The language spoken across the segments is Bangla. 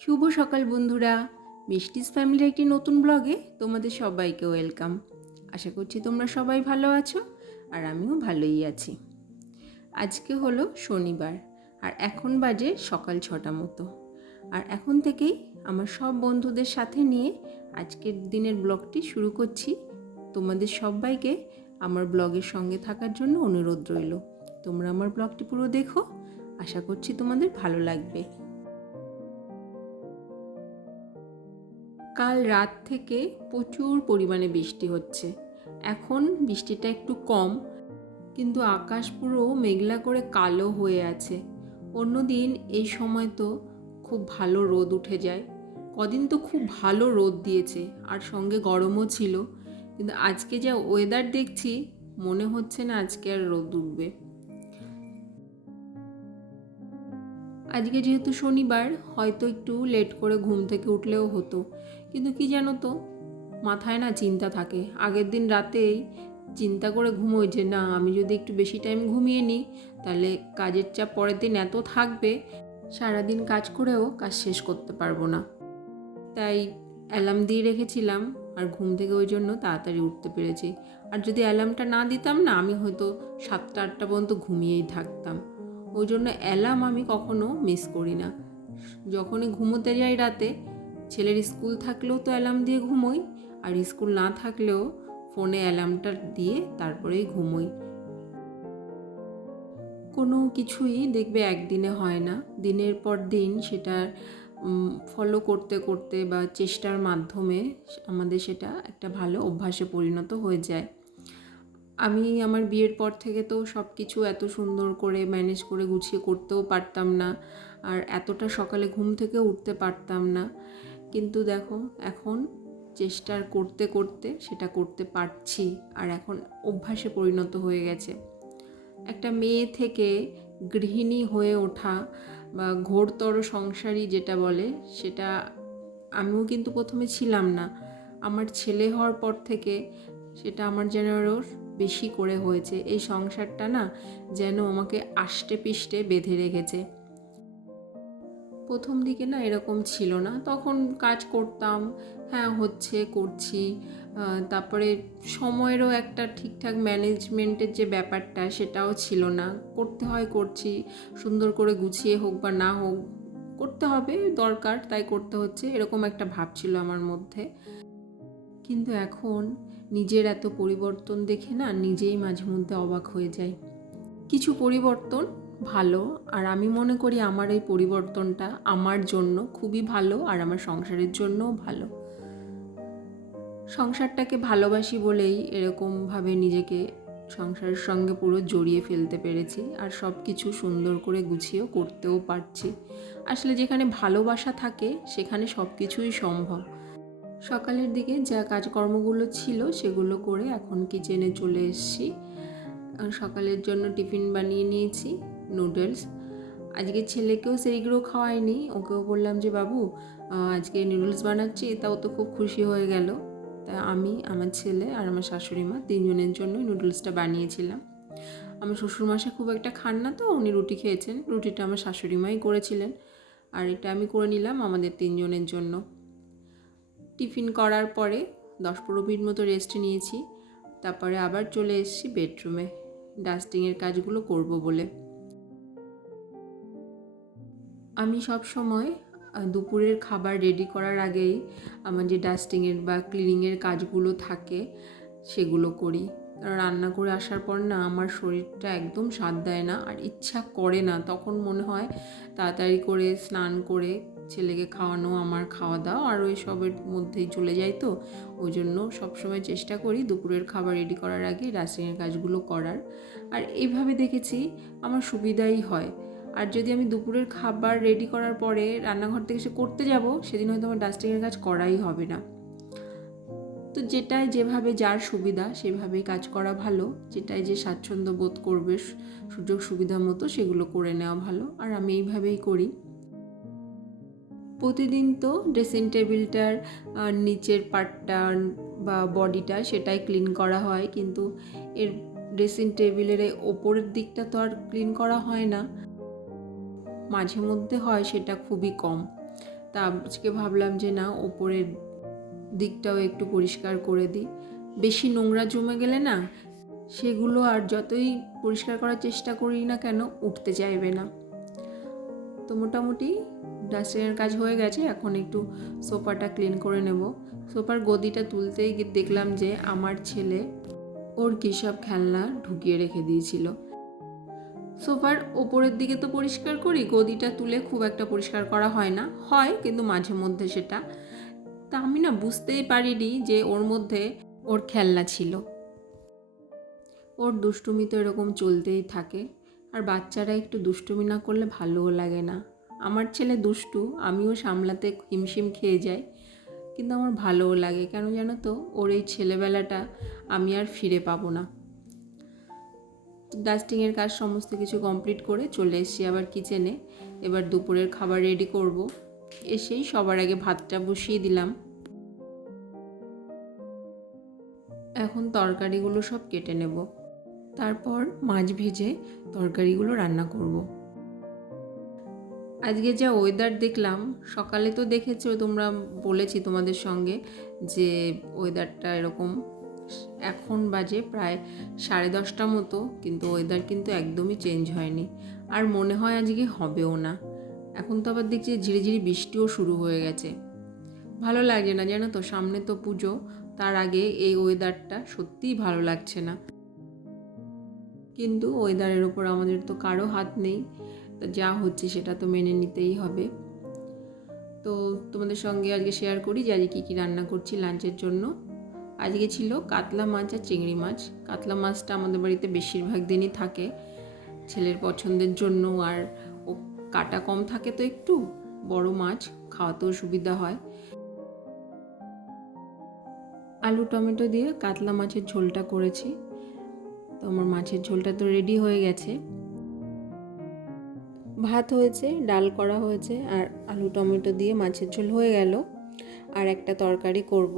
শুভ সকাল বন্ধুরা, মিষ্টিস ফ্যামিলির একটি নতুন ব্লগে তোমাদের সবাইকে ওয়েলকাম। আশা করছি তোমরা সবাই ভালো আছো আর আমিও ভালোই আছি। আজকে হলো শনিবার আর এখন বাজে সকাল 6টা মতো। আর এখন থেকেই আমার সব বন্ধুদের সাথে নিয়ে আজকের দিনের ব্লগটি শুরু করছি। তোমাদের সবাইকে আমার ব্লগের সঙ্গে থাকার জন্য অনুরোধ রইল। তোমরা আমার ব্লগটি পুরো দেখো, আশা করছি তোমাদের ভালো লাগবে। কাল রাত থেকে প্রচুর পরিমাণে বৃষ্টি হচ্ছে। এখন বৃষ্টিটা একটু কম, কিন্তু আকাশ পুরো মেঘলা করে কালো হয়ে আছে। অন্যদিন এই সময় তো খুব ভালো রোদ উঠে যায়। কদিন তো খুব ভালো রোদ দিয়েছে আর সঙ্গে গরমও ছিল, কিন্তু আজকে যা ওয়েদার দেখছি মনে হচ্ছে না আজকে আর রোদ উঠবে। আজকে যেহেতু শনিবার, হয়তো একটু লেট করে ঘুম থেকে উঠলেও হতো, কিন্তু কি জানো তো, মাথায় না চিন্তা থাকে। আগের দিন রাতেই চিন্তা করে ঘুমোই যে না, আমি যদি একটু বেশি টাইম ঘুমিয়ে নিই তাহলে কাজের চাপ পরের দিন এত থাকবে, সারাদিন কাজ করেও কাজ শেষ করতে পারবো না। তাই অ্যালার্ম দিয়ে রেখেছিলাম আর ঘুম থেকে ওই জন্য তাড়াতাড়ি উঠতে পেরেছি। আর যদি অ্যালার্মটা না দিতাম না, আমি হয়তো 7টা-8টা পর্যন্ত ঘুমিয়েই থাকতাম। ওই জন্য অ্যালার্ম আমি কখনো মিস করি না। যখনই ঘুমোতে যাই রাতে, ছেলের স্কুল থাকলেও তো অ্যালার্ম দিয়ে ঘুমোই, আর স্কুল না থাকলেও ফোনে অ্যালার্মটা দিয়ে তারপরেই ঘুমোই। কোনো কিছুই দেখবে একদিনে হয় না, দিনের পর দিন সেটা ফলো করতে করতে বা চেষ্টার মাধ্যমে আমাদের সেটা একটা ভালো অভ্যাসে পরিণত হয়ে যায়। আমি আমার বিয়ের পর থেকে তো সব কিছু এত সুন্দর করে ম্যানেজ করে গুছিয়ে করতেও পারতাম না, আর এতটা সকালে ঘুম থেকে উঠতে পারতাম না। কিন্তু দেখো, এখন চেষ্টা করতে করতে সেটা করতে পারছি, আর এখন অভ্যাসে পরিণত হয়ে গেছে। একটা মেয়ে থেকে গৃহিণী হয়ে ওঠা বা ঘোরতর সংসারী যেটা বলে, সেটা আমিও কিন্তু প্রথমে ছিলাম না। আমার ছেলে হওয়ার পর থেকে সেটা আমার যেন আরও বেশি করে হয়েছে। এই সংসারটা না যেন আমাকে আষ্টে পিষ্টে বেঁধে রেখেছে। প্রথম দিকে না এরকম ছিল না, তখন কাজ করতাম, হ্যাঁ হচ্ছে করছি, তারপরে সময়েরও একটা ঠিকঠাক ম্যানেজমেন্টের যে ব্যাপারটা সেটাও ছিল না। করতে হয় করছি, সুন্দর করে গুছিয়ে হোক বা না হোক করতে হবে, দরকার তাই করতে হচ্ছে, এরকম একটা ভাব ছিল আমার মধ্যে। কিন্তু এখন নিজের এত পরিবর্তন দেখে না নিজেই মাঝে মধ্যে অবাক হয়ে যাই। কিছু পরিবর্তন ভালো, আর আমি মনে করি আমার এই পরিবর্তনটা আমার জন্য খুবই ভালো আর আমার সংসারের জন্যও ভালো। সংসারটাকে ভালোবাসি বলেই এরকমভাবে নিজেকে সংসারের সঙ্গে পুরো জড়িয়ে ফেলতে পেরেছি, আর সব কিছু সুন্দর করে গুছিয়েও করতেও পারছি। আসলে যেখানে ভালোবাসা থাকে সেখানে সব কিছুই সম্ভব। সকালের দিকে যা কাজকর্মগুলো ছিল সেগুলো করে এখন কিচেনে চলে এসেছি। সকালের জন্য টিফিন বানিয়ে নিয়েছি, নুডলস। আজকে ছেলেকেও সেইগুলো খাওয়াইনি, ওকেও বললাম যে বাবু আজকে নুডলস বানাচ্ছি, তাও তো খুব খুশি হয়ে গেল। তা আমি, আমার ছেলে আর আমার শাশুড়ি মা তিনজনের জন্য নুডলসটা বানিয়েছিলাম। আমার শ্বশুরমশাই খুব একটা খান না, তো উনি রুটি খেয়েছেন, রুটিটা আমার শাশুড়ি মাই করেছিলেন, আর এটা আমি করে নিলাম আমাদের তিনজনের জন্য। টিফিন করার পরে 10-15 মিনিট মতো রেস্ট নিয়েছি, তারপরে আবার চলে এসেছি বেডরুমে ডাস্টিংয়ের কাজগুলো করব বলে। আমি সব সময় দুপুরের খাবার রেডি করার আগেই আমার যে ডাস্টিংয়ের বা ক্লিনিংয়ের কাজগুলো থাকে সেগুলো করি। কারণ রান্না করে আসার পর না আমার শরীরটা একদম সাথ দেয় না, আর ইচ্ছা করে না। তখন মনে হয় তাড়াতাড়ি করে স্নান করে ছেলেকে খাওয়ানো, আমার খাওয়া দাওয়া আর ওই সবের মধ্যেই চলে যায়, তো ওই জন্য সবসময় চেষ্টা করি দুপুরের খাবার রেডি করার আগে ডাস্টিংয়ের কাজগুলো করার। আর এইভাবে দেখেছি আমার সুবিধাই হয়। আর যদি আমি দুপুরের খাবার রেডি করার পরে রান্নাঘর থেকে এসে করতে যাব, সেদিন হয়তো আমার ডাস্টিংয়ের কাজ করাই হবে না। তো যেটাই যেভাবে যার সুবিধা সেভাবেই কাজ করা ভালো, যেটাই যে স্বাচ্ছন্দ্য বোধ করবে সুযোগ সুবিধা মতো সেগুলো করে নেওয়া ভালো, আর আমি এইভাবেই করি। প্রতিদিন তো ড্রেসিং টেবিলটার নিচের পার্টটা বা বডিটা সেটাই ক্লিন করা হয়, কিন্তু এর ড্রেসিং টেবিলের ওপরের দিকটা তো আর ক্লিন করা হয় না, মাঝে মধ্যে হয়, সেটা খুবই কম। তা আজকে ভাবলাম যে না, ওপরের দিকটাও একটু পরিষ্কার করে দিই। বেশি নোংরা জমে গেলে না সেগুলো আর যতই পরিষ্কার করার চেষ্টা করি না কেন উঠতে চাইবে না। তো মোটামুটি ডাস্টিংয়ের কাজ হয়ে গেছে। এখন একটু সোফাটা ক্লিন করে নেব। সোফার গদিটা তুলতেই দেখলাম যে আমার ছেলে ওর কী সব খেলনা ঢুকিয়ে রেখে দিয়েছিল। সোফার ওপরের দিকে তো পরিষ্কার করি, গদিটা তুলে খুব একটা পরিষ্কার করা হয় না, হয় কিন্তু মাঝে মধ্যে সেটা। তা আমি না বুঝতেই পারিনি যে ওর মধ্যে ওর খেলনা ছিল। ওর দুষ্টুমি তো এরকম চলতেই থাকে, আর বাচ্চারা একটু দুষ্টুমি না করলে ভালোও লাগে না। আমার ছেলে দুষ্টু, আমিও সামলাতে হিমশিম খেয়ে যাই, কিন্তু আমার ভালোও লাগে। কেন জানো তো, ওর এই ছেলেবেলাটা আমি আর ফিরে পাবো না। ডাস্টিংয়ের কাজ সমস্ত কিছু কমপ্লিট করে চলে এসেছি আবার কিচেনে। এবার দুপুরের খাবার রেডি করব। এসেই সবার আগে ভাতটা বসিয়ে দিলাম। এখন তরকারিগুলো সব কেটে নেব, তারপর মাছ ভেজে তরকারিগুলো রান্না করব। আজকে যা ওয়েদার দেখলাম, সকালে তো দেখেছো তোমরা, বলেছি তোমাদের সঙ্গে যে ওয়েদারটা এরকম। এখন বাজে প্রায় 10:30 মতো, কিন্তু ওয়েদার কিন্তু একদমই চেঞ্জ হয়নি, আর মনে হয় আজকে হবেও না। এখন তো আবার দেখছি ঝিরিঝিরি বৃষ্টিও শুরু হয়ে গেছে। ভালো লাগে না জানো তো, সামনে তো পুজো, তার আগে এই ওয়েদারটা সত্যিই ভালো লাগছে না। কিন্তু ওয়েদারের ওপর আমাদের তো কারো হাত নেই, তা যা হচ্ছে সেটা তো মেনে নিতেই হবে। তো তোমাদের সঙ্গে আজকে শেয়ার করি যে আজকে কী রান্না করছি লাঞ্চের জন্য। আজকে ছিল কাতলা মাছ আর চিংড়ি মাছ। কাতলা মাছটা আমাদের বাড়িতে বেশিরভাগ দিনই থাকে ছেলের পছন্দের জন্য, আর ও কাটা কম থাকে তো একটু, বড় মাছ খাওয়াতেও সুবিধা হয়। আলু টমেটো দিয়ে কাতলা মাছের ঝোলটা করেছি। তো আমার মাছের ঝোলটা তো রেডি হয়ে গেছে। ভাত হয়েছে, ডাল করা হয়েছে, আর আলু টমেটো দিয়ে মাছের ঝোল হয়ে গেল। আর একটা তরকারি করব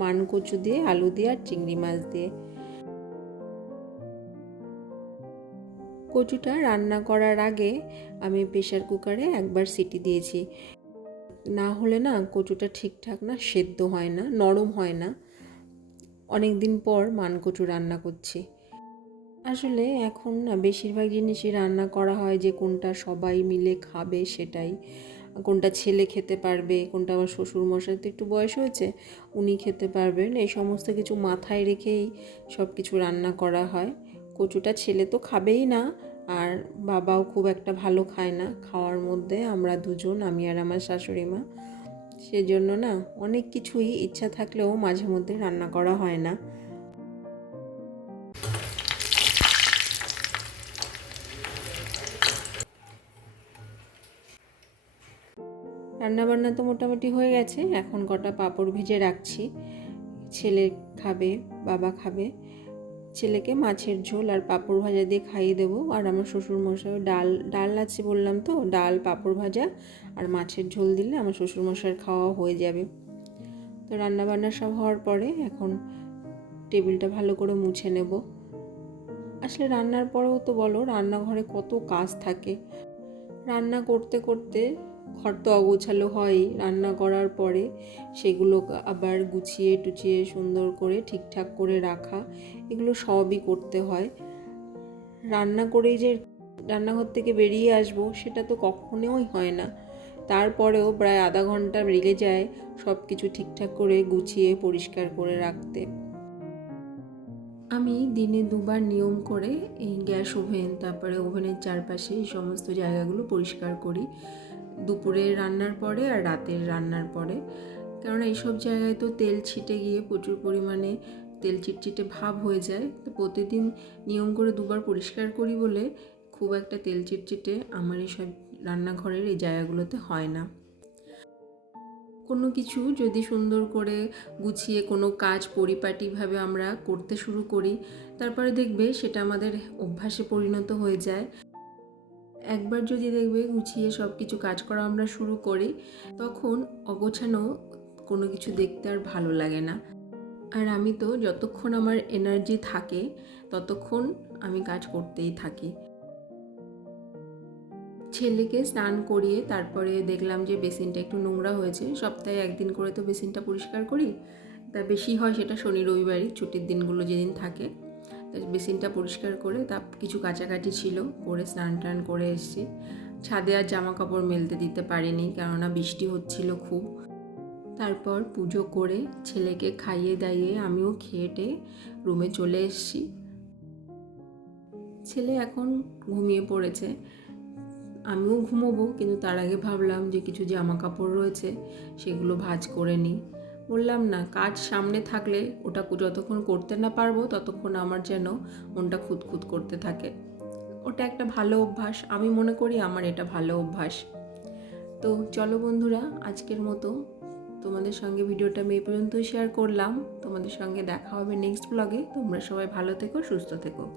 মান কচু দিয়ে, আলু দিয়ে আর চিংড়ি মাছ দিয়ে। কচুটা রান্না করার আগে আমি প্রেশার কুকারে একবার সিটি দিয়েছি, না হলে না কচুটা ঠিকঠাক না সেদ্ধ হয় না, নরম হয় না। অনেক দিন পর মান কচু রান্না করছি। আসলে এখন না বেশিরভাগ জিনিসই রান্না করা হয় যে কোনটা সবাই মিলে খাবে সেটাই, কোনটা ছেলে খেতে পারবে, কোনটা আমার শ্বশুরমশাই তো একটু বয়স হয়েছে উনি খেতে পারবেন, এই সমস্ত কিছু মাথায় রেখেই সব কিছু রান্না করা হয়। কচুটা ছেলে তো খাবেই না, আর বাবাও খুব একটা ভালো খায় না। খাওয়ার মধ্যে আমরা দুজন, আমি আর আমার শাশুড়ি মা, সেজন্য না অনেক কিছুই ইচ্ছা থাকলেও মাঝে মধ্যে রান্না করা হয় না। রান্নাবান্না তো মোটামুটি হয়ে গেছে, এখন কটা পাঁপড় ভেজে রাখছি। ছেলে খাবে, বাবা খাবে। ছেলেকে মাছের ঝোল আর পাঁপড় ভাজা দিয়ে খাইয়ে দেবো, আর আমার শ্বশুরমশাই ডাল আছে বললাম তো, ডাল পাঁপড় ভাজা আর মাছের ঝোল দিলে আমার শ্বশুরমশাইয়ের খাওয়া হয়ে যাবে। তো রান্নাবান্না সব হওয়ার পরে এখন টেবিলটা ভালো করে মুছে নেব। আসলে রান্নার পরেও তো বলো রান্নাঘরে কত কাজ থাকে, রান্না করতে করতে ঘর তো অগোছালো হয়ই, রান্না করার পরে সেগুলো আবার গুছিয়ে টুচিয়ে সুন্দর করে ঠিকঠাক করে রাখা, এগুলো সবই করতে হয়। রান্না করেই যে রান্নাঘর থেকে বেরিয়ে আসবো সেটা তো কখনোই হয় না, তারপরেও প্রায় আধা ঘন্টা লেগে যায় সব কিছু ঠিকঠাক করে গুছিয়ে পরিষ্কার করে রাখতে। আমি দিনে 2বার নিয়ম করে এই গ্যাস ওভেন, তারপরে ওভেনের চারপাশে এই সমস্ত জায়গাগুলো পরিষ্কার করি, দুপুরের রান্নার পরে আর রাতের রান্নার পরে। কারণ এইসব জায়গায় তো তেল ছিটে গিয়ে প্রচুর পরিমাণে তেল চিটচিটে ভাব হয়ে যায়। তো প্রতিদিন নিয়ম করে 2বার পরিষ্কার করি বলে খুব একটা তেল চিটচিটে আমার এইসব রান্নাঘরের এই জায়গাগুলোতে হয় না। কোনো কিছু যদি সুন্দর করে গুছিয়ে কোনো কাজ পরিপাটিভাবে আমরা করতে শুরু করি, তারপরে দেখবে সেটা আমাদের অভ্যাসে পরিণত হয়ে যায়। একবার যদি দেখবে গুছিয়ে সব কিছু কাজ করা আমরা শুরু করি, তখন অগোছানো কোনো কিছু দেখতে আর ভালো লাগে না। আর আমি তো যতক্ষণ আমার এনার্জি থাকে ততক্ষণ আমি কাজ করতেই থাকি। ছেলেকে স্নান করিয়ে তারপরে দেখলাম যে বেসিনটা একটু নোংরা হয়েছে। সপ্তাহে একদিন করে তো বেসিনটা পরিষ্কার করি, তা বেশি হয় সেটা শনি রবিবারই, ছুটির দিনগুলো যেদিন থাকে। তা বেসিনটা পরিষ্কার করে তা কিছু কাচাকাচি ছিল, করে স্নান টান করে এসেছি। ছাদে আর জামা কাপড় মেলতে দিতে পারিনি, কেননা বৃষ্টি হচ্ছিল খুব। তারপর পুজো করে ছেলেকে খাইয়ে দাইয়ে আমিও খেয়ে রুমে চলে এসেছি। ছেলে এখন ঘুমিয়ে পড়েছে, আমিও ঘুমোবো, কিন্তু তার আগে ভাবলাম যে কিছু জামা কাপড় রয়েছে সেগুলো ভাঁজ করে নিই। বললাম না, কাজ সামনে থাকলে ওটা যতক্ষণ করতে না পারবো ততক্ষণ আমার যেন মনটা খুঁতখুত করতে থাকে। ওটা একটা ভালো অভ্যাস, আমি মনে করি আমার এটা ভালো অভ্যাস। তো চলো বন্ধুরা, আজকের মতো তোমাদের সঙ্গে ভিডিওটা আমি এই পর্যন্তই শেয়ার করলাম। তোমাদের সঙ্গে দেখা হবে নেক্সট ব্লগে। তোমরা সবাই ভালো থেকো, সুস্থ থেকো।